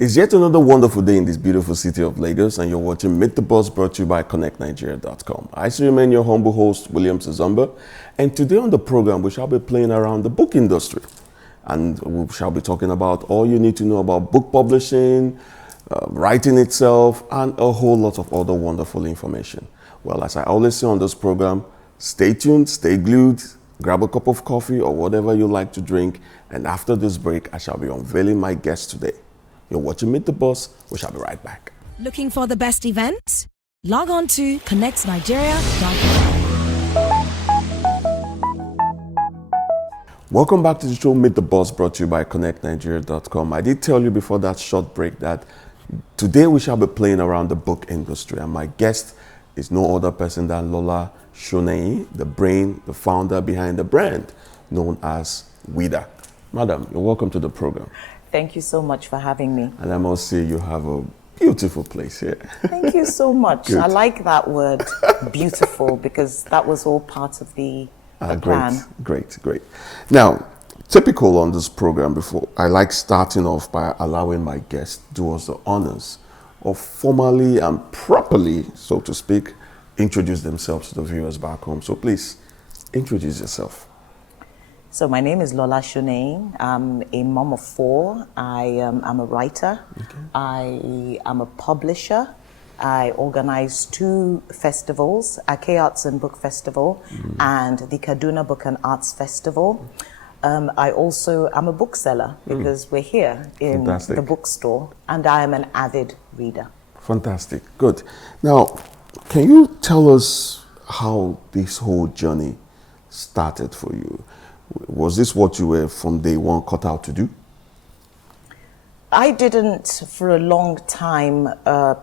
It's yet another wonderful day in this beautiful city of Lagos, and you're watching Meet the Boss, brought to you by ConnectNigeria.com. I still remain your humble host, William Sazamba, and today on the program we shall be playing around the book industry, and we shall be talking about all you need to know about book publishing, writing itself, and a whole lot of other wonderful information. Well, as I always say on this program, stay tuned, stay glued, grab a cup of coffee or whatever you like to drink, and after this break, I shall be unveiling my guest today. You're watching Meet the Boss. We shall be right back. Looking for the best events? Log on to ConnectNigeria.com. Welcome back to the show Meet the Boss, brought to you by ConnectNigeria.com. I did tell you before that short break that today we shall be playing around the book industry, and my guest is no other person than Lola Shoneyin, the brain, the founder behind the brand known as Ouida. Madam, you're welcome to the program. Thank you so much for having me. And I must say you have a beautiful place here. Thank you so much. Good. I like that word, beautiful, because that was all part of the plan. Great. Now, typical on this program, before I like starting off by allowing my guests do us the honors of formally and properly, so to speak, introduce themselves to the viewers back home. So please, introduce yourself. So my name is Lola Shoneyin. I'm a mom of four. I'm a writer. Okay. I am a publisher. I organize two festivals, Ake Arts and Book Festival and the Kaduna Book and Arts Festival. I also am a bookseller because we're here in the bookstore, and I am an avid reader. Fantastic. Good. Now, can you tell us how this whole journey started for you? Was this what you were from day one cut out to do? I didn't, for a long time,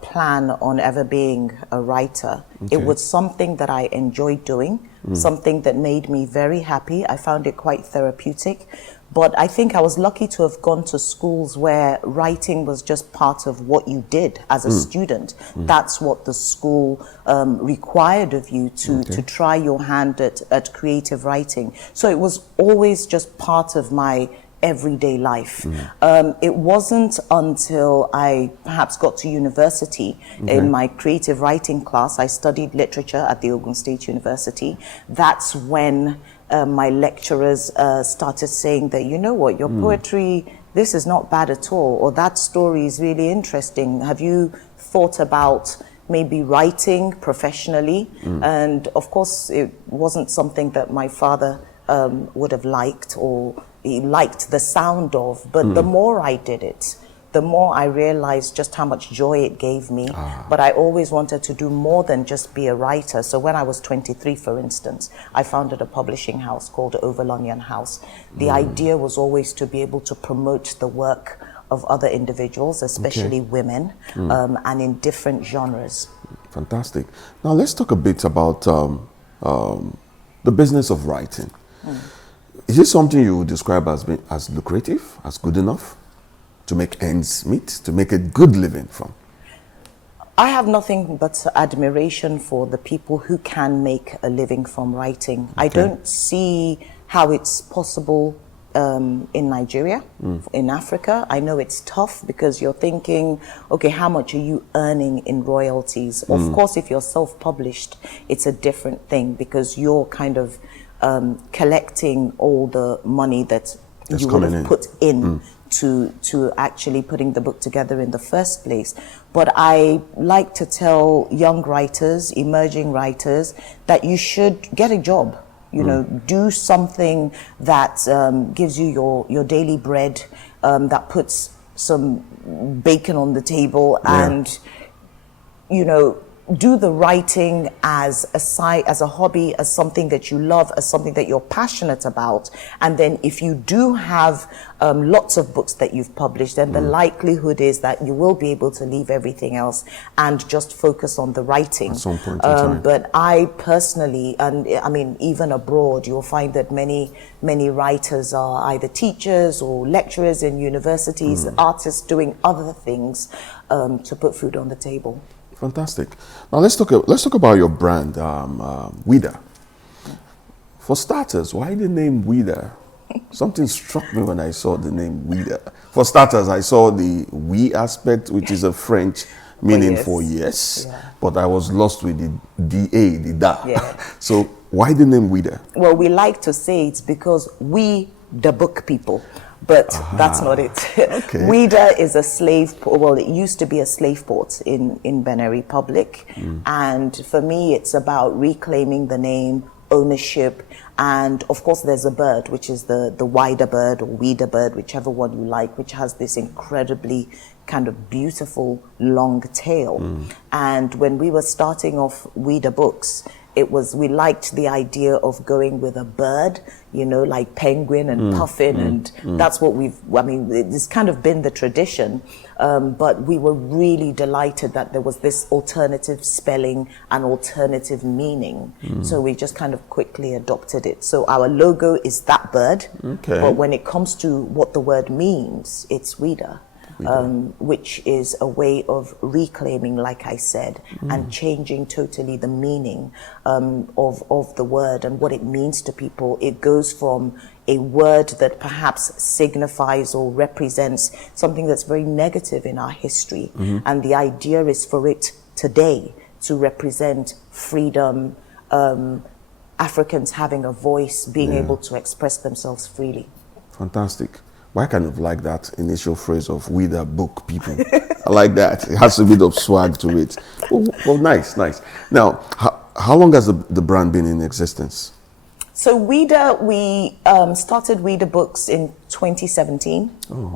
plan on ever being a writer. Okay. It was something that I enjoyed doing, something that made me very happy. I found it quite therapeutic. But I think I was lucky to have gone to schools where writing was just part of what you did as a student. That's what the school required of you to try your hand at creative writing. So it was always just part of my everyday life. It wasn't until I perhaps got to university in my creative writing class, I studied literature at the Ogun State University. That's when my lecturers started saying that, you know what, your poetry, this is not bad at all, or that story is really interesting. Have you thought about maybe writing professionally? And of course, it wasn't something that my father would have liked, or he liked the sound of, but the more I did it, the more I realized just how much joy it gave me. But I always wanted to do more than just be a writer. So when I was 23, for instance, I founded a publishing house called Overlonian House. The idea was always to be able to promote the work of other individuals, especially women, and in different genres. Fantastic. Now let's talk a bit about the business of writing. Is it something you would describe as lucrative, as good enough to make ends meet, to make a good living from? I have nothing but admiration for the people who can make a living from writing. I don't see how it's possible in Nigeria, in Africa. I know it's tough because you're thinking, okay, how much are you earning in royalties? Of course, if you're self-published, it's a different thing because you're kind of collecting all the money that you would have put in to actually putting the book together in the first place. But I like to tell young writers, emerging writers, that you should get a job. You know, do something that gives you your daily bread, that puts some bacon on the table, and you know, do the writing as a side, as a hobby, as something that you love, as something that you're passionate about. And then if you do have lots of books that you've published, then the likelihood is that you will be able to leave everything else and just focus on the writing. At some point in time. But I personally, and I mean, even abroad, you'll find that many writers are either teachers or lecturers in universities, artists doing other things to put food on the table. Fantastic. Now let's talk about your brand, Ouida. For starters, why the name Ouida? Something struck me when I saw the name Ouida. For starters, I saw the we aspect, which is a French meaning for yes, Yeah. but I was lost with the da, the da. Yeah. So why the name Ouida? Well, we like to say it's because we, the book people, but that's not it. Okay. Ouida is a slave, well, it used to be a slave port in Benin Republic. And for me, it's about reclaiming the name, ownership, and of course there's a bird, which is the Ouida bird or Ouida bird, whichever one you like, which has this incredibly kind of beautiful long tail. And when we were starting off Ouida Books, we liked the idea of going with a bird, you know, like penguin and puffin, and that's what it's kind of been the tradition. But we were really delighted that there was this alternative spelling and alternative meaning. So we just kind of quickly adopted it. So our logo is that bird, but when it comes to what the word means, it's Ouida. Which is a way of reclaiming, like I said, and changing totally the meaning of the word and what it means to people. It goes from a word that perhaps signifies or represents something that's very negative in our history. And the idea is for it today to represent freedom, Africans having a voice, being able to express themselves freely. Fantastic. Well, I kind of like that initial phrase of we the book people. I like that. It has a bit of swag to it. Well, nice. Now, how long has the brand been in existence? So Ouida, we started Ouida Books in 2017,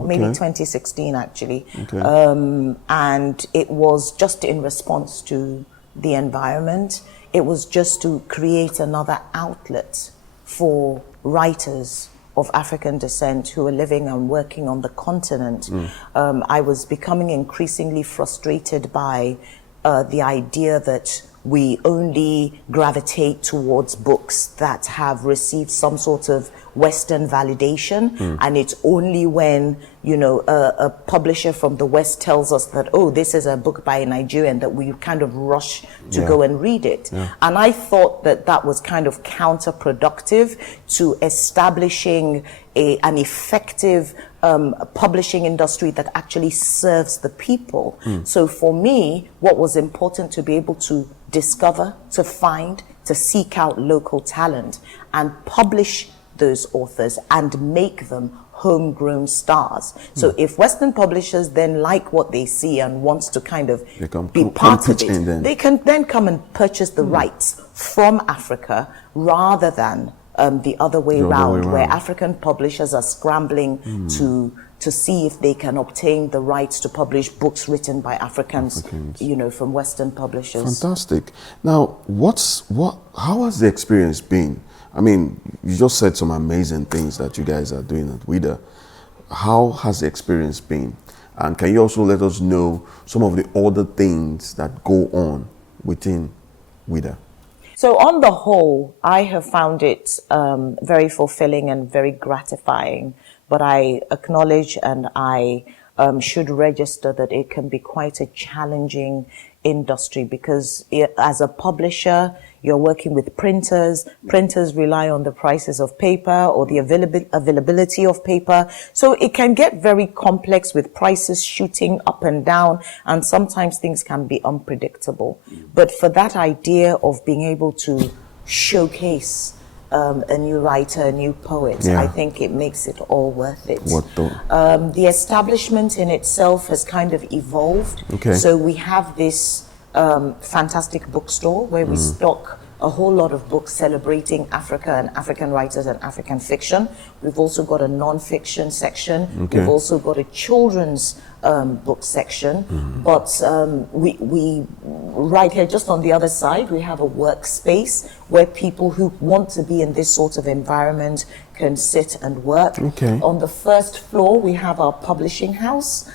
maybe 2016 actually. And it was just in response to the environment. It was just to create another outlet for writers of African descent who are living and working on the continent. I was becoming increasingly frustrated by the idea that we only gravitate towards books that have received some sort of Western validation, and it's only when, you know, a publisher from the West tells us that, oh, this is a book by a Nigerian, that we kind of rush to go and read it. And I thought that that was kind of counterproductive to establishing an effective publishing industry that actually serves the people. So for me, what was important to be able to discover, to find, to seek out local talent and publish those authors and make them homegrown stars. So if Western publishers then like what they see and wants to kind of be part of it, they can then come and purchase the rights from Africa rather than the other way around, where African publishers are scrambling to see if they can obtain the rights to publish books written by Africans, you know, from Western publishers. Fantastic. Now, how has the experience been? I mean, you just said some amazing things that you guys are doing at Ouida. How has the experience been? And can you also let us know some of the other things that go on within Ouida? So on the whole, I have found it very fulfilling and very gratifying, but I acknowledge and I should register that it can be quite a challenging industry because as a publisher, you're working with printers. Printers rely on the prices of paper or the availability of paper. So it can get very complex with prices shooting up and down, and sometimes things can be unpredictable. But for that idea of being able to showcase a new writer, a new poet, I think it makes it all worth it. The establishment in itself has kind of evolved. So we have this fantastic bookstore where we stock a whole lot of books celebrating Africa and African writers and African fiction. We've also got a non-fiction section. We've also got a children's book section. But we right here, just on the other side, we have a workspace where people who want to be in this sort of environment can sit and work. On the first floor, we have our publishing house,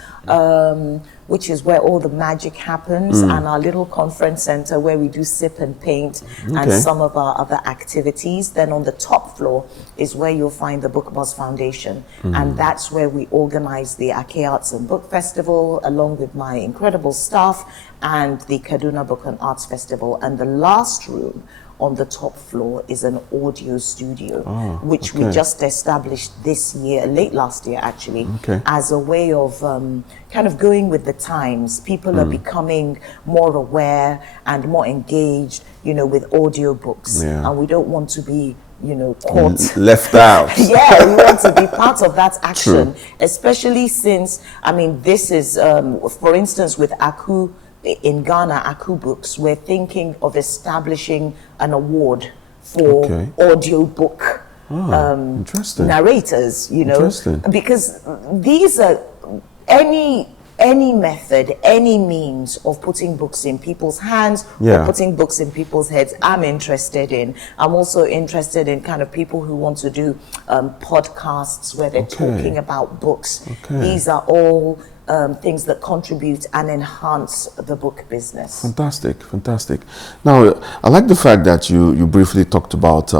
which is where all the magic happens, and our little conference center where we do sip and paint and some of our other activities. Then on the top floor is where you'll find the Book Buzz Foundation, and that's where we organize the Ake Arts and Book Festival along with my incredible staff and the Kaduna Book and Arts Festival. And the last room on the top floor is an audio studio, which we just established this year, late last year actually, as a way of kind of going with the times. People are becoming more aware and more engaged, you know, with audiobooks, and we don't want to be, you know, caught left out. Yeah, we want to be part of that action, especially since, I mean, this is, for instance, with Aku in Ghana, Aku Books, we're thinking of establishing an award for audiobook narrators, you know, because these are any method, any means of putting books in people's hands or putting books in people's heads, I'm interested in. I'm also interested in kind of people who want to do podcasts where they're talking about books. These are all things that contribute and enhance the book business. Fantastic, fantastic. Now, I like the fact that you briefly talked about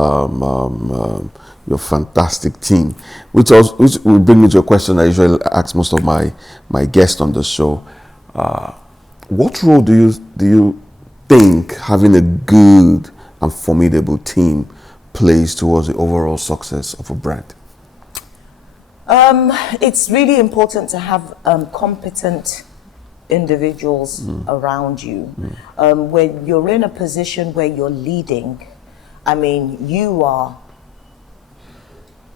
your fantastic team, which will bring me to a question I usually ask most of my guests on the show. What role do you think having a good and formidable team plays towards the overall success of a brand? It's really important to have competent individuals around you. When you're in a position where you're leading, I mean, you are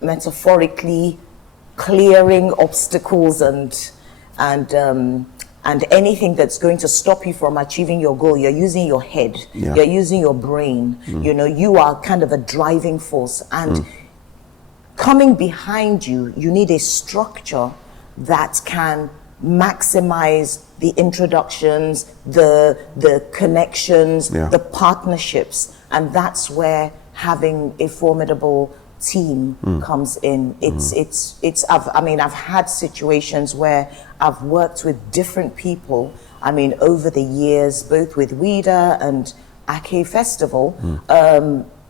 metaphorically clearing obstacles and anything that's going to stop you from achieving your goal. You're using your head, you're using your brain, you know, you are kind of a driving force, and coming behind you, you need a structure that can maximize the introductions, the connections, the partnerships, and that's where having a formidable team comes in. I've had situations where I've worked with different people, I mean, over the years, both with Ouida and Ake Festival,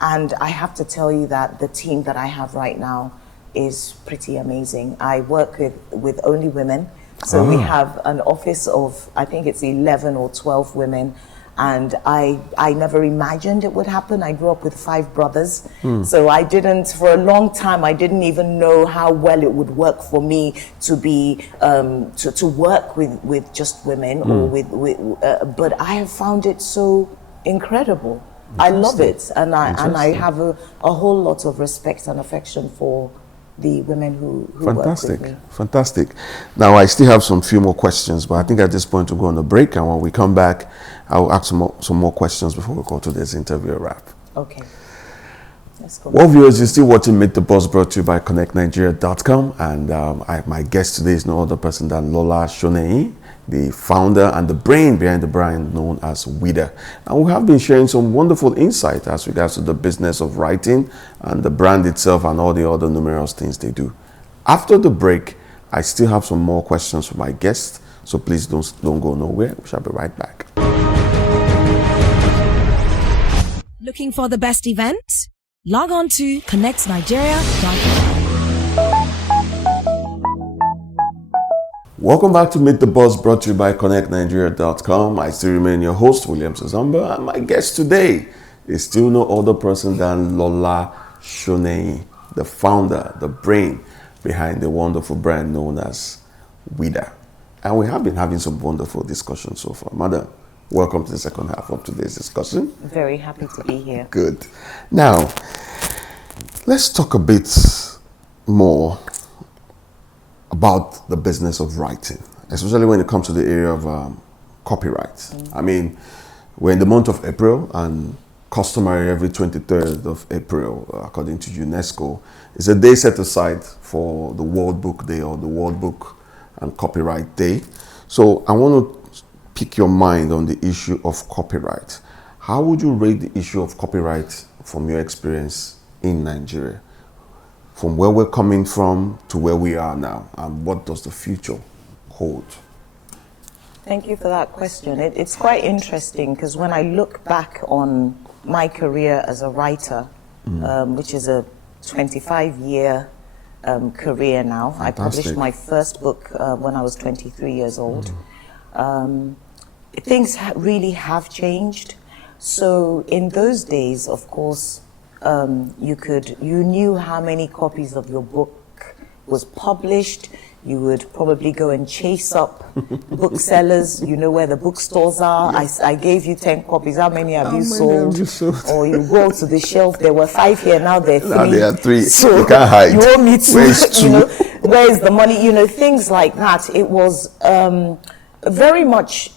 and I have to tell you that the team that I have right now is pretty amazing. I work with only women, so we have an office of, I think it's 11 or 12 women, and I never imagined it would happen. I grew up with 5 brothers, so I didn't, for a long time, I didn't even know how well it would work for me to be, to work with just women, or but I have found it so incredible. I love it, and I have a whole lot of respect and affection for the women who work with me. Fantastic. Now, I still have some few more questions, but I think at this point we'll go on a break, and when we come back, I'll ask some more questions before we go to this interview wrap. Okay. Let's go. Well, viewers, you're still watching Meet the Boss, brought to you by ConnectNigeria.com, and my guest today is no other person than Lola Shoneyin, the founder and the brain behind the brand known as Ouida. And we have been sharing some wonderful insight as regards to the business of writing and the brand itself and all the other numerous things they do. After the break, I still have some more questions for my guests, so please don't go nowhere. We shall be right back. Looking for the best events? Log on to connectnigeria.com. Welcome back to Meet the Boss, brought to you by ConnectNigeria.com. I still remain your host, William Sazamba, and my guest today is still no other person than Lola Shoneyin, the founder, the brain behind the wonderful brand known as Ouida. And we have been having some wonderful discussions so far. Madam, welcome to the second half of today's discussion. Very happy to be here. Good. Now, let's talk a bit more about the business of writing, especially when it comes to the area of copyright. I mean, we're in the month of April, and customary every 23rd of April, according to UNESCO, is a day set aside for the World Book Day, or the World Book and Copyright Day. So I want to pick your mind on the issue of copyright. How would you rate the issue of copyright from your experience in Nigeria? From where we're coming from to where we are now, and what does the future hold? Thank you for that question. It's quite interesting, because when I look back on my career as a writer, which is a 25-year career now. Fantastic. I published my first book when I was 23 years old. Things really have changed. So in those days, of course, you knew how many copies of your book was published. You would probably go and chase up booksellers. You know where the bookstores are. I gave you 10 copies. How many have you sold? Or you go to the shelf. There were 5 here. Now there are 3. Now there are 3. So you can't hide. You want me to? Where's 2? You know, where's the money? You know, things like that. It was very much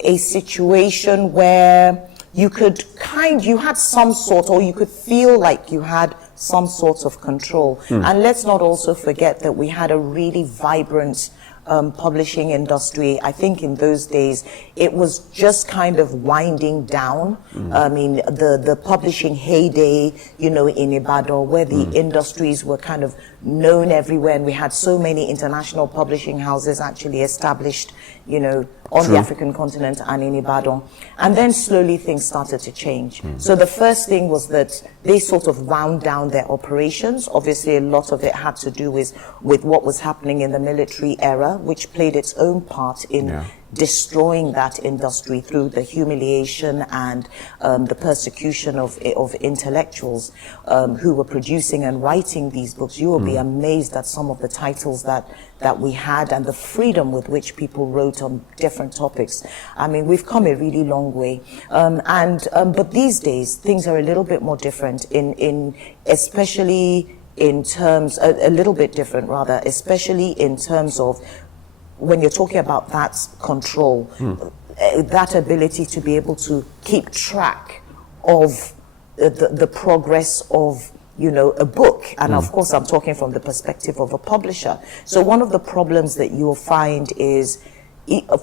a situation where you had some sort, or you could feel like you had some sort of control. And let's not also forget that we had a really vibrant publishing industry. I think in those days, it was just kind of winding down. I mean, the publishing heyday, you know, in Ibadan, where the industries were kind of known everywhere, and we had so many international publishing houses actually established, you know, on the African continent and in Ibadan. And then slowly things started to change. So the first thing was that they sort of wound down their operations. Obviously, a lot of it had to do with what was happening in the military era, which played its own part in destroying that industry through the humiliation and the persecution of intellectuals who were producing and writing these books. You will be amazed at some of the titles that we had and the freedom with which people wrote on different topics. I mean, we've come a really long way. But these days, things are a little bit more different especially in terms, a little bit different rather, especially in terms of when you're talking about that control, that ability to be able to keep track of the progress of, you know, a book. And of course, I'm talking from the perspective of a publisher. So one of the problems that you'll find is,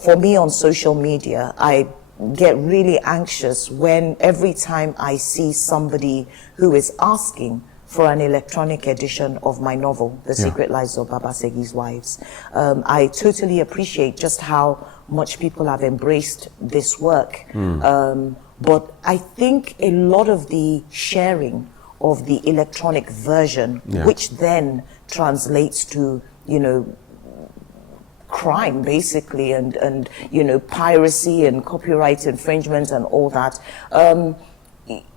for me on social media, I get really anxious when every time I see somebody who is asking for an electronic edition of my novel, The Secret Lives of Baba Segi's Wives. I totally appreciate just how much people have embraced this work. But I think a lot of the sharing of the electronic version, which then translates to, you know, crime basically, and you know, piracy and copyright infringement and all that,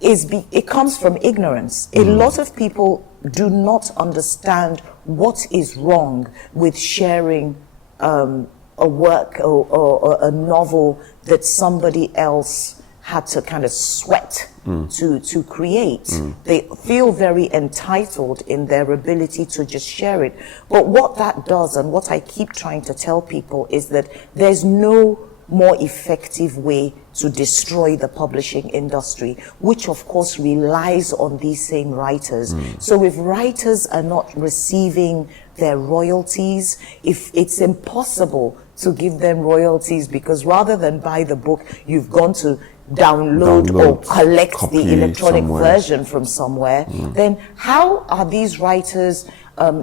it comes from ignorance. A lot of people do not understand what is wrong with sharing a work or a novel that somebody else had to kind of sweat to create. They feel very entitled in their ability to just share it. But what that does, and what I keep trying to tell people, is that there's no more effective way to destroy the publishing industry, which of course relies on these same writers. So if writers are not receiving their royalties, if it's impossible to give them royalties, because rather than buy the book, you've gone to download or collect the electronic version from somewhere, then how are these writers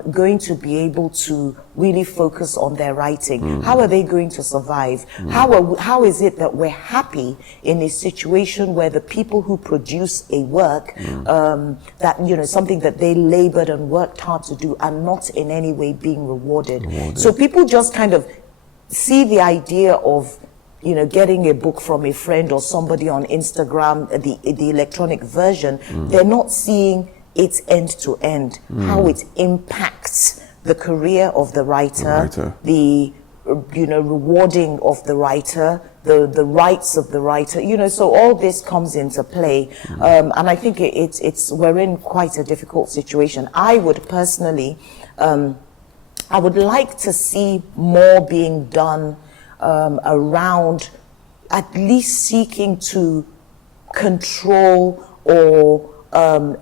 going to be able to really focus on their writing? How are they going to survive? How is it that we're happy in a situation where the people who produce a work, that, you know, something that they labored and worked hard to do, are not in any way being rewarded? So people just kind of see the idea of, you know, getting a book from a friend or somebody on Instagram, the electronic version. They're not seeing its end to end, how it impacts the career of the writer, the you know, rewarding of the writer, the rights of the writer, you know, so all this comes into play. And I think we're in quite a difficult situation. I would personally, I would like to see more being done around at least seeking to control or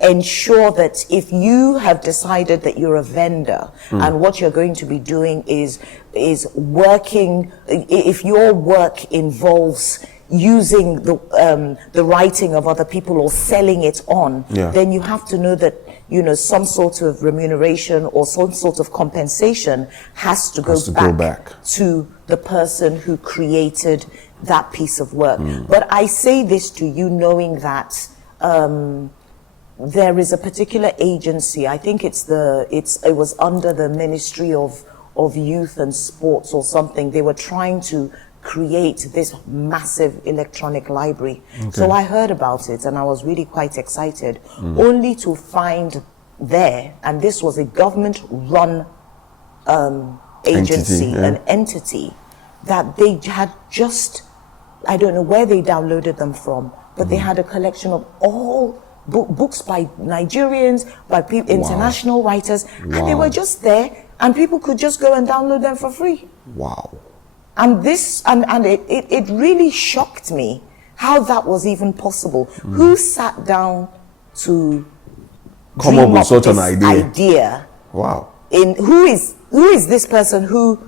ensure that if you have decided that you're a vendor and what you're going to be doing is working, if your work involves using the writing of other people or selling it on, then you have to know that, you know, some sort of remuneration or some sort of compensation has to go back to the person who created that piece of work. But I say this to you knowing that there is a particular agency, I think it was under the Ministry of Youth and Sports or something. They were trying to create this massive electronic library. So I heard about it and I was really quite excited, only to find there, and this was a government-run agency, an entity, that they had just, I don't know where they downloaded them from, but they had a collection of all books by Nigerians, by international writers, and they were just there, and people could just go and download them for free. Wow. And this, and it really shocked me how that was even possible. Who sat down to come up with such an idea? Wow. Who is this person who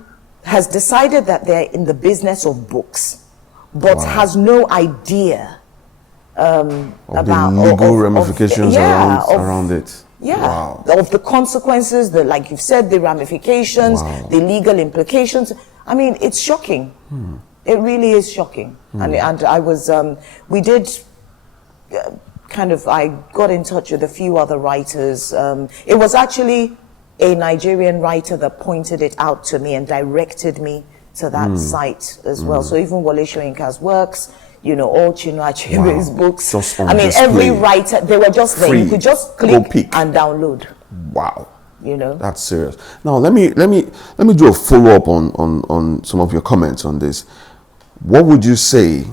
has decided that they're in the business of books, but has no idea about the legal ramifications around it? Yeah, of the consequences, like you've said, the ramifications, the legal implications. I mean, it's shocking. It really is shocking. And I was, we did I got in touch with a few other writers. It was actually a Nigerian writer that pointed it out to me and directed me to that site as well. So even Lola Shoneyin's works, all Chinua Achebe's books. I mean, every writer, they were just there. You could just click and download. Wow. That's serious. Now let me do a follow-up on some of your comments on this. What would you say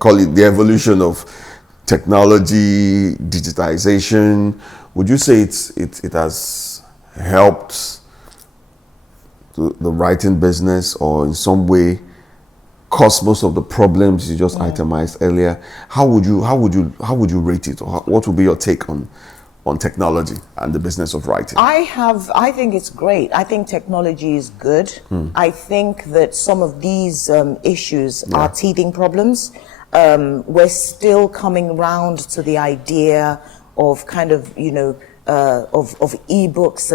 call it the evolution of technology, digitization? Would you say it has helped the writing business, or in some way caused most of the problems you just itemized earlier? How would you rate it, or what would be your take on technology and the business of writing? I think it's great. I think technology is good. I think that some of these issues are teething problems. We're still coming round to the idea of kind of, of ebooks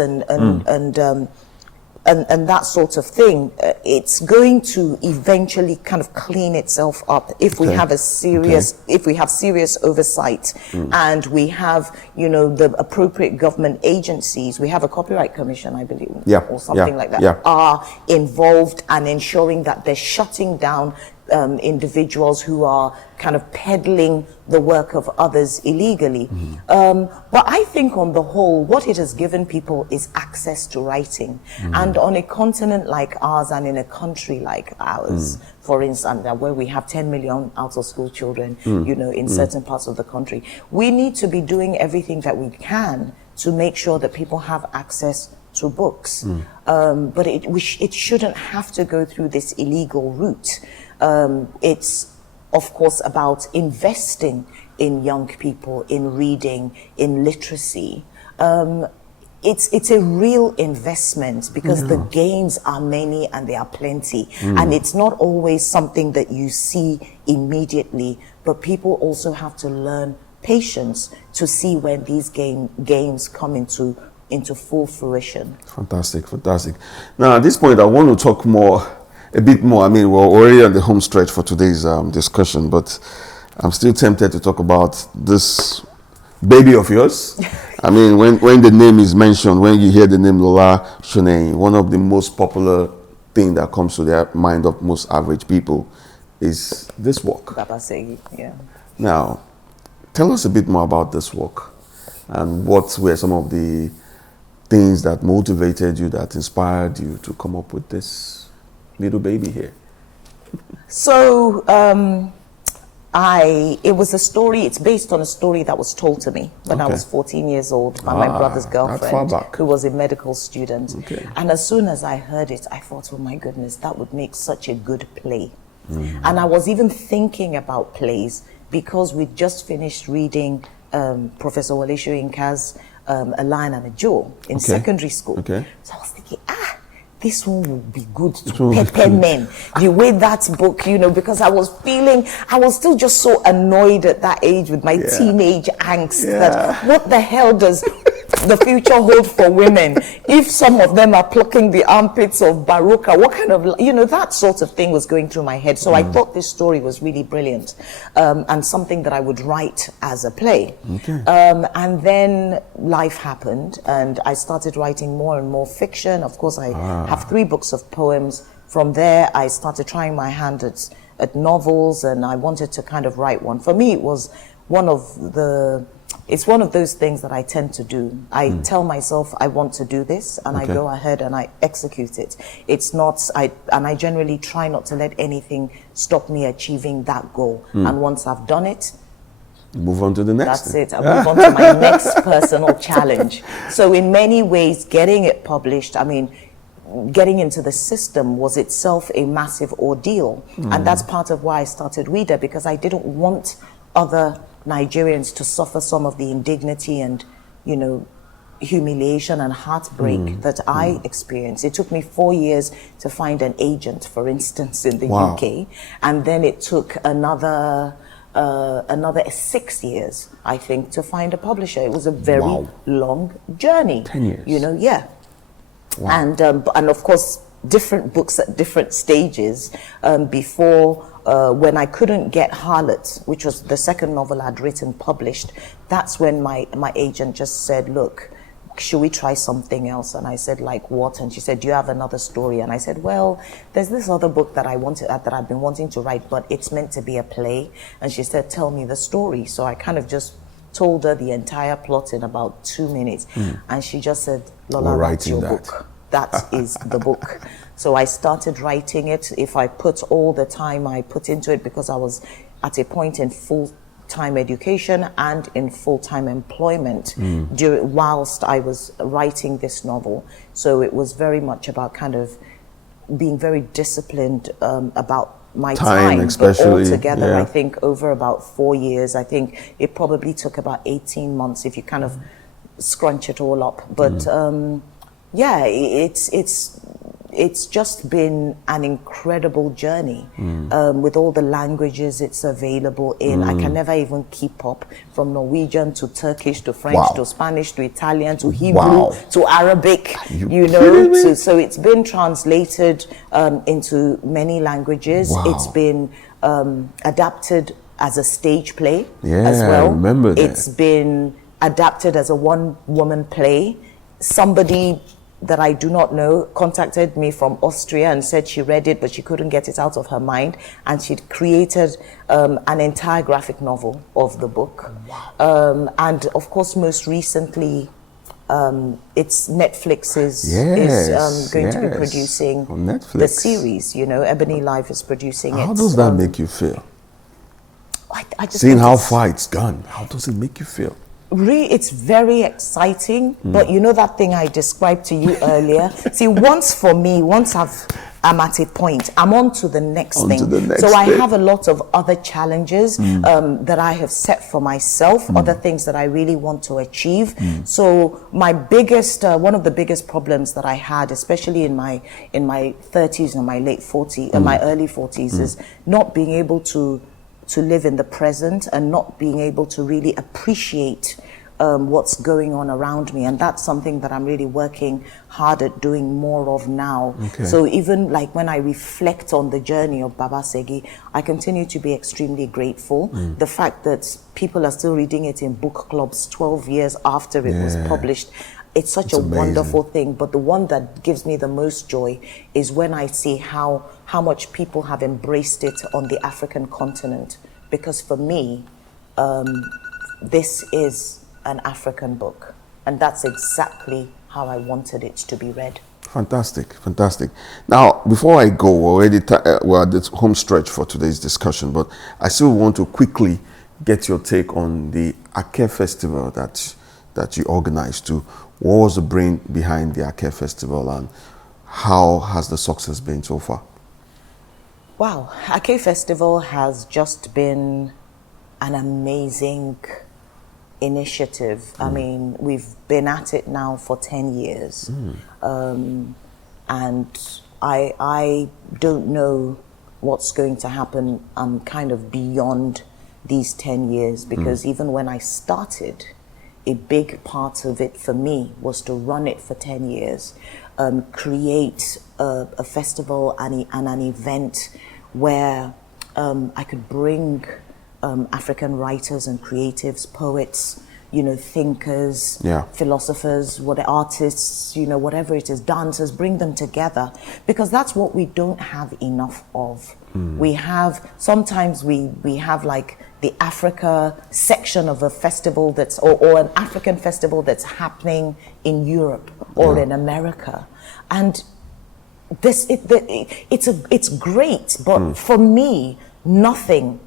and that sort of thing. It's going to eventually kind of clean itself up if we have a serious, if we have serious oversight, and we have, the appropriate government agencies. We have a copyright commission, I believe, or something like that, are involved and ensuring that they're shutting down individuals who are kind of peddling the work of others illegally. But I think on the whole, what it has given people is access to writing. And on a continent like ours and in a country like ours, for instance, where we have 10 million out-of-school children, in certain parts of the country, we need to be doing everything that we can to make sure that people have access to books. But it shouldn't have to go through this illegal route. It's, of course, about investing in young people, in reading, in literacy. It's a real investment, because the gains are many and they are plenty. And it's not always something that you see immediately, but people also have to learn patience to see when these gains come into full fruition. Fantastic, fantastic. Now, at this point, I want to talk a bit more. I mean, we're already on the home stretch for today's discussion, but I'm still tempted to talk about this baby of yours. I mean, when the name is mentioned, when you hear the name Lola Shoneyin, one of the most popular thing that comes to the mind of most average people is this work. Babasegi, yeah. Now, tell us a bit more about this work, and what were some of the things that motivated you, that inspired you to come up with this little baby here? So, it was a story, it's based on a story that was told to me when I was 14 years old by my brother's girlfriend, who was a medical student. And as soon as I heard it, I thought, oh my goodness, that would make such a good play. And I was even thinking about plays, because we'd just finished reading Professor Lola Shoneyin's A Lion and a Jewel in secondary school. So I was thinking, this one would be good to pepper men. The way that book, because I was still just so annoyed at that age with my teenage angst that what the hell does the future hold for women? If some of them are plucking the armpits of Baruka, what kind of, that sort of thing was going through my head. So I thought this story was really brilliant, and something that I would write as a play. Okay. And then life happened, and I started writing more and more fiction. Of course, I have 3 books of poems. From there, I started trying my hand at novels, and I wanted to kind of write one. For me, it was it's one of those things that I tend to do. I tell myself I want to do this, and I go ahead and I execute it. It's not, I generally try not to let anything stop me achieving that goal. And once I've done it, move on to the next. That's it. I move on to my next personal challenge. So in many ways, getting it published, getting into the system was itself a massive ordeal. And that's part of why I started Ouida, because I didn't want other Nigerians to suffer some of the indignity and, humiliation and heartbreak that I experienced. It took me 4 years to find an agent, for instance, in the UK. And then it took another 6 years, I think, to find a publisher. It was a very long journey. 10 years. Wow. And of course, different books at different stages. Before, when I couldn't get Harlot, which was the second novel I'd written, published, that's when my agent just said, look, should we try something else? And I said, like what? And she said, do you have another story? And I said, well, there's this other book that that I've been wanting to write, but it's meant to be a play. And she said, tell me the story. So I kind of just told her the entire plot in about 2 minutes. And she just said, Lola, write your book. That is the book. So I started writing it. If I put all the time I put into it, because I was at a point in full-time education and in full-time employment whilst I was writing this novel. So it was very much about kind of being very disciplined about my time, especially, but altogether, I think over about 4 years, I think it probably took about 18 months if you kind of scrunch it all up. But it's just been an incredible journey with all the languages it's available in. I can never even keep up, from Norwegian to Turkish to French to Spanish to Italian to Hebrew to Arabic, so it's been translated into many languages. It's been adapted as a stage play as well. I remember that. It's been adapted as a one-woman play. Somebody that I do not know contacted me from Austria and said she read it, but she couldn't get it out of her mind, and she'd created an entire graphic novel of the book. And of course, most recently, it's Netflix is going to be producing the series. Ebony Life is producing it. How does that make you feel? I just seeing how far it's gone, how does it make you feel? Really, it's very exciting, but that thing I described to you earlier. See, once I'm at a point, I'm on to the next thing. So I have a lot of other challenges that I have set for myself, other things that I really want to achieve. So my biggest, one of the biggest problems that I had, especially in my 30s and my late 40s, and my early 40s, is not being able to live in the present and not being able to really appreciate what's going on around me. And that's something that I'm really working hard at doing more of now. So even like when I reflect on the journey of Baba Segi, I continue to be extremely grateful. The fact that people are still reading it in book clubs 12 years after it was published, it's such a wonderful thing. But the one that gives me the most joy is when I see how much people have embraced it on the African continent. Because for me, this is an African book. And that's exactly how I wanted it to be read. Fantastic, fantastic. Now, before I go, we're at the home stretch for today's discussion, but I still want to quickly get your take on the Ake Festival that you organized too. What was the brain behind the Ake Festival, and how has the success been so far? Wow, Ake Festival has just been an amazing initiative. I mean, we've been at it now for 10 years. And I don't know what's going to happen. I'm kind of beyond these 10 years, because even when I started, a big part of it for me was to run it for 10 years, create a festival and an event where I could bring African writers and creatives, poets, thinkers, philosophers, artists, whatever it is, dancers, bring them together, because that's what we don't have enough of. We have, sometimes we have like the Africa section of a festival or an African festival that's happening in Europe or in America. And it's great, but for me, nothing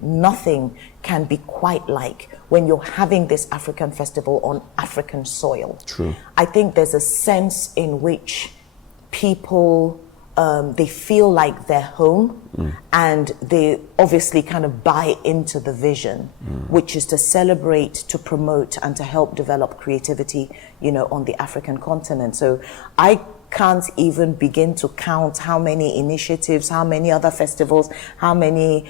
can be quite like when you're having this African festival on African soil. True. I think there's a sense in which people, they feel like they're home, and they obviously kind of buy into the vision, which is to celebrate, to promote, and to help develop creativity, on the African continent. So I can't even begin to count how many initiatives, how many other festivals, how many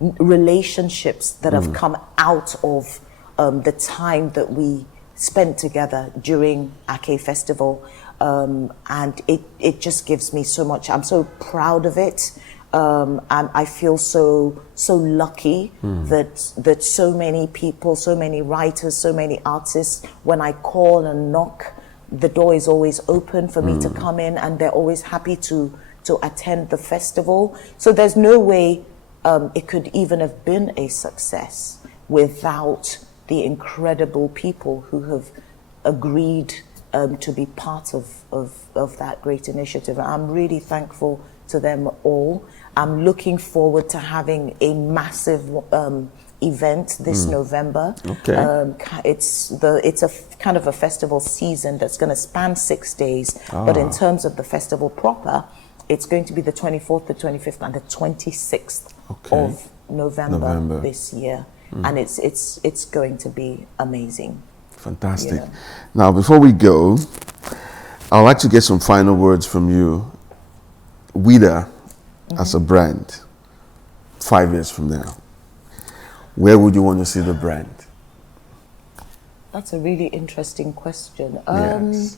relationships that have come out of the time that we spent together during Ake Festival. And it just gives me so much. I'm so proud of it. And I feel so lucky that so many people, so many writers, so many artists, when I call and knock, the door is always open for me to come in, and they're always happy to attend the festival. So there's no way it could even have been a success without the incredible people who have agreed to be part of that great initiative. I'm really thankful to them all. I'm looking forward to having a massive event this November. Okay. It's a kind of a festival season that's going to span 6 days. But in terms of the festival proper, it's going to be the 24th, the 25th, and the 26th of November this year. And it's going to be amazing. Fantastic. Now, before we go, I'd like to get some final words from you. Ouida, as a brand, 5 years from now, where would you want to see the brand? That's a really interesting question. Yes.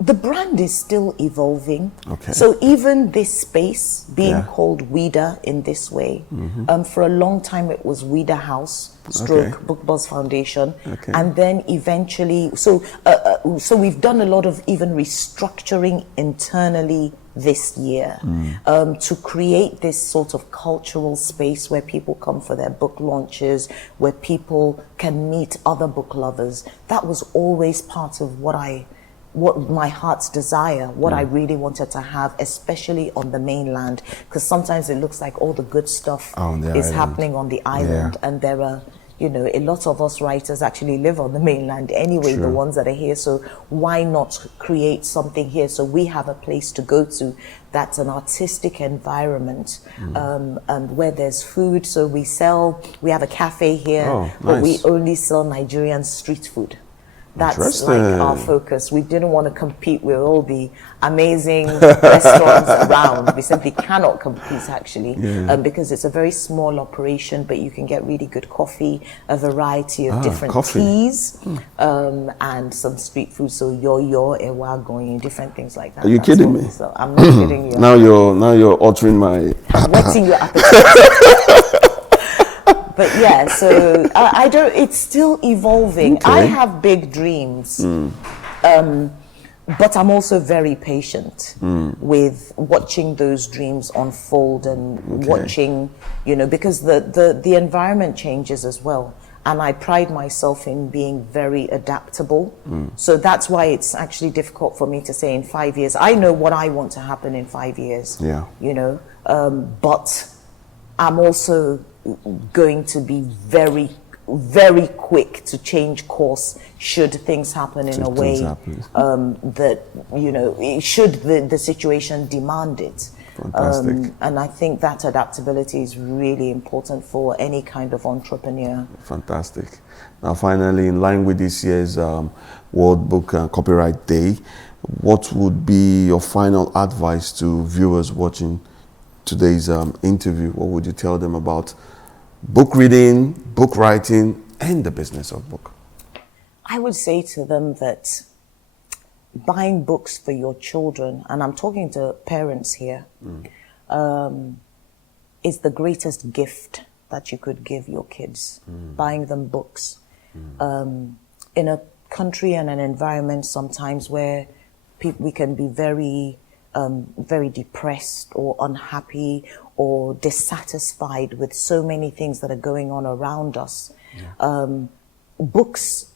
The brand is still evolving. Okay. So even this space being called Ouida in this way, for a long time it was Ouida House / Book Buzz Foundation. Okay. And then eventually, so we've done a lot of even restructuring internally this year to create this sort of cultural space where people come for their book launches, where people can meet other book lovers. That was always part of what my heart's desire, what I really wanted to have, especially on the mainland, because sometimes it looks like all the good stuff is happening on the island, and there are, a lot of us writers actually live on the mainland anyway, the ones that are here, so why not create something here so we have a place to go to that's an artistic environment, and where there's food. So we have a cafe here, but we only sell Nigerian street food. That's like our focus. We didn't want to compete with all the amazing restaurants around. We simply cannot compete, actually, because it's a very small operation, but you can get really good coffee, a variety of different teas, and some street food. So yo, ewa going, different things like that. Are you kidding me? So I'm not kidding you. Now you're altering my... whetting your appetite. But yeah, so it's still evolving. Okay. I have big dreams, but I'm also very patient with watching those dreams unfold and watching, because the environment changes as well. And I pride myself in being very adaptable. So that's why it's actually difficult for me to say in 5 years. I know what I want to happen in 5 years, but I'm also going to be very, very quick to change course should things happen in a way that, should the situation demand it. Fantastic. And I think that adaptability is really important for any kind of entrepreneur. Fantastic. Now, finally, in line with this year's World Book and Copyright Day, what would be your final advice to viewers watching today's interview? What would you tell them about book reading, book writing, and the business of book? I would say to them that buying books for your children, and I'm talking to parents here, is the greatest gift that you could give your kids. Buying them books. In a country and an environment sometimes where we can be very depressed or unhappy or dissatisfied with so many things that are going on around us. Books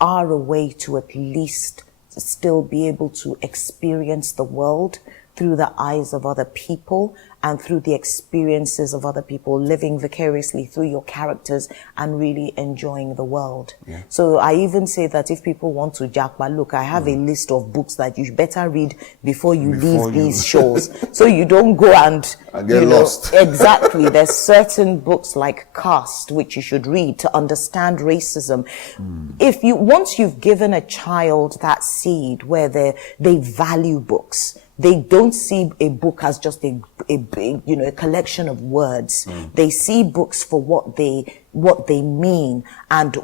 are a way to at least still be able to experience the world through the eyes of other people and through the experiences of other people, living vicariously through your characters and really enjoying the world. So I even say that if people want to jackpot, look, I have a list of books that you better read before you leave these shows. So you don't go and get lost. Exactly. There's certain books like Caste, which you should read to understand racism. Once you've given a child that seed where they value books, they don't see a book as just a collection of words. They see books for what they mean and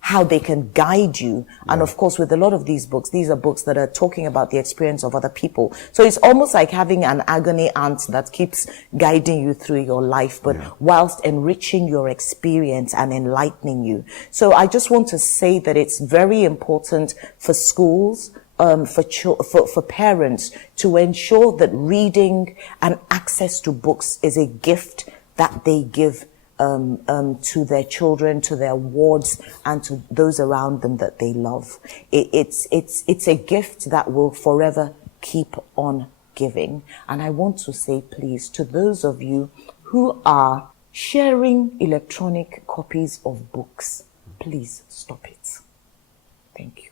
how they can guide you. And of course, with a lot of these books, these are books that are talking about the experience of other people. So it's almost like having an agony aunt that keeps guiding you through your life, but whilst enriching your experience and enlightening you. So I just want to say that it's very important for schools, for parents to ensure that reading and access to books is a gift that they give to their children, to their wards, and to those around them that they love. It's a gift that will forever keep on giving. And I want to say, please, to those of you who are sharing electronic copies of books, please stop it. Thank you.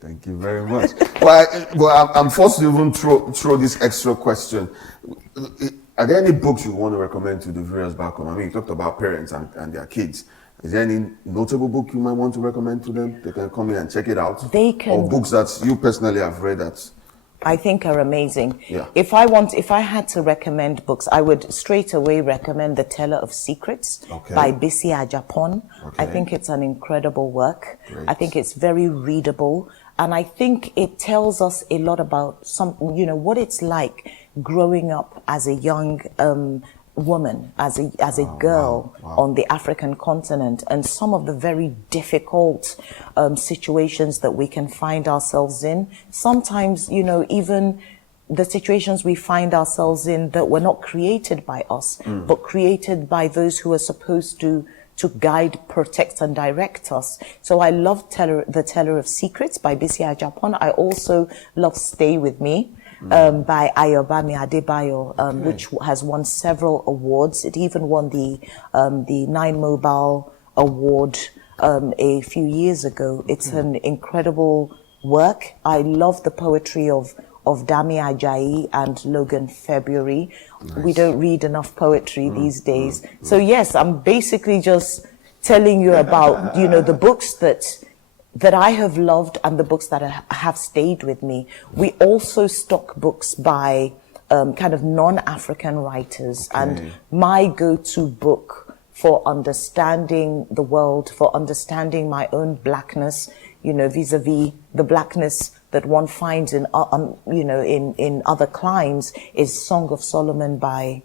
Thank you very much. Well, I'm forced to even throw this extra question. Are there any books you want to recommend to the viewers back home? I mean, you talked about parents and their kids. Is there any notable book you might want to recommend to them? They can come in and check it out. They can. Or books that you personally have read that I think are amazing. Yeah. If I had to recommend books, I would straight away recommend The Teller of Secrets by Bisi Ajapon. I think it's an incredible work. Great. I think it's very readable. And I think it tells us a lot about what it's like growing up as a young woman, as a girl on the African continent, and some of the very difficult situations that we can find ourselves in. Sometimes, even the situations we find ourselves in that were not created by us, but created by those who are supposed to guide, protect, and direct us. So I love The Teller of Secrets by Bisi Ajapon. I also love Stay With Me by Ayobami Adebayo, which has won several awards. It even won the Nine Mobile Award a few years ago. It's an incredible work. I love the poetry of Dami Ajayi and Logan February. Nice. We don't read enough poetry these days. So yes, I'm basically just telling you about, the books that I have loved and the books that have stayed with me. We also stock books by kind of non-African writers. And my go-to book for understanding the world, for understanding my own blackness, vis-a-vis the blackness that one finds in other climes, is Song of Solomon by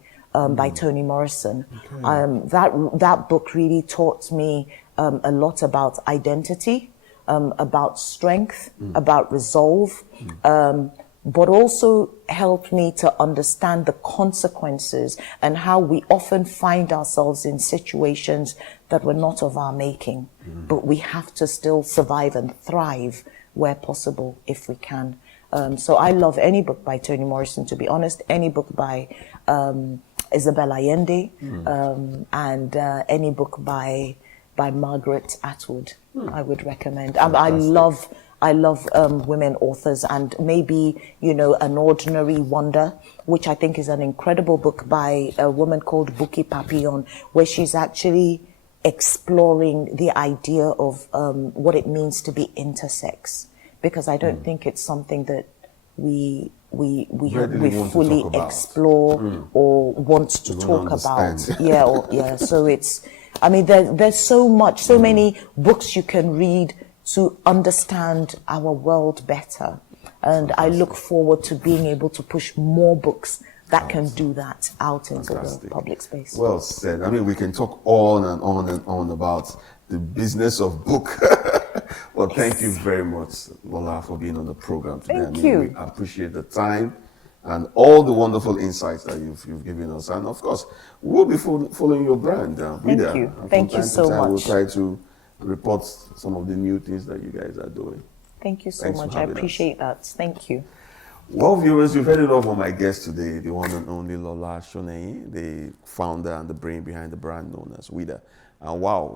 Toni Morrison. That book really taught me a lot about identity, about strength, about resolve, but also helped me to understand the consequences and how we often find ourselves in situations that were not of our making, but we have to still survive and thrive where possible if we can. So I love any book by Toni Morrison, to be honest, any book by Isabel Allende, and any book by Margaret Atwood, I would recommend. I love women authors, and maybe, An Ordinary Wonder, which I think is an incredible book by a woman called Buki Papillon, where she's actually exploring the idea of what it means to be intersex, because I don't think it's something that we fully explore or want to talk about. So it's, I mean, there's so many books you can read to understand our world better. And I look forward to being able to push more books that can do that out into the public space. Well said. I mean, we can talk on and on and on about the business of book. Well, thank you very much, Lola, for being on the program today. Thank you. We appreciate the time and all the wonderful insights that you've given us. And of course, we'll be following your brand, Ouida. Thank you. And Thank from you time so to time, much. We'll try to report some of the new things that you guys are doing. Thank you so Thanks for much. I having us. appreciate that. Thank you. Well, viewers, you've heard it all from my guest today, the one and only Lola Shoneyin, the founder and the brain behind the brand known as Ouida. And wow,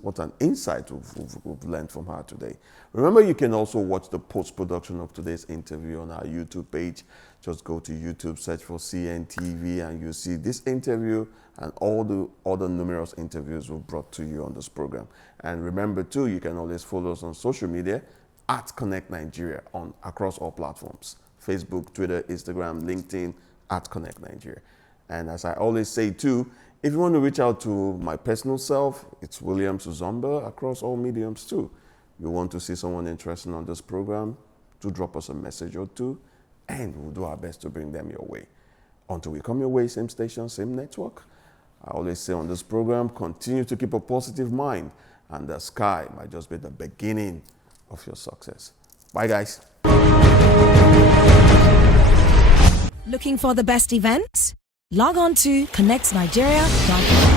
what an insight we've learned from her today. Remember, you can also watch the post-production of today's interview on our YouTube page. Just go to YouTube, search for Cntv, and you'll see this interview and all the other numerous interviews we've brought to you on this program. And remember, too, you can always follow us on social media at Connect Nigeria across all platforms. Facebook, Twitter, Instagram, LinkedIn, at Connect Nigeria. And as I always say too, if you want to reach out to my personal self, it's William Suzomba across all mediums too. You want to see someone interesting on this program, do drop us a message or two, and we'll do our best to bring them your way. Until we come your way, same station, same network. I always say on this program, continue to keep a positive mind, and the sky might just be the beginning of your success. Bye, guys. Looking for the best events? Log on to connectnigeria.com.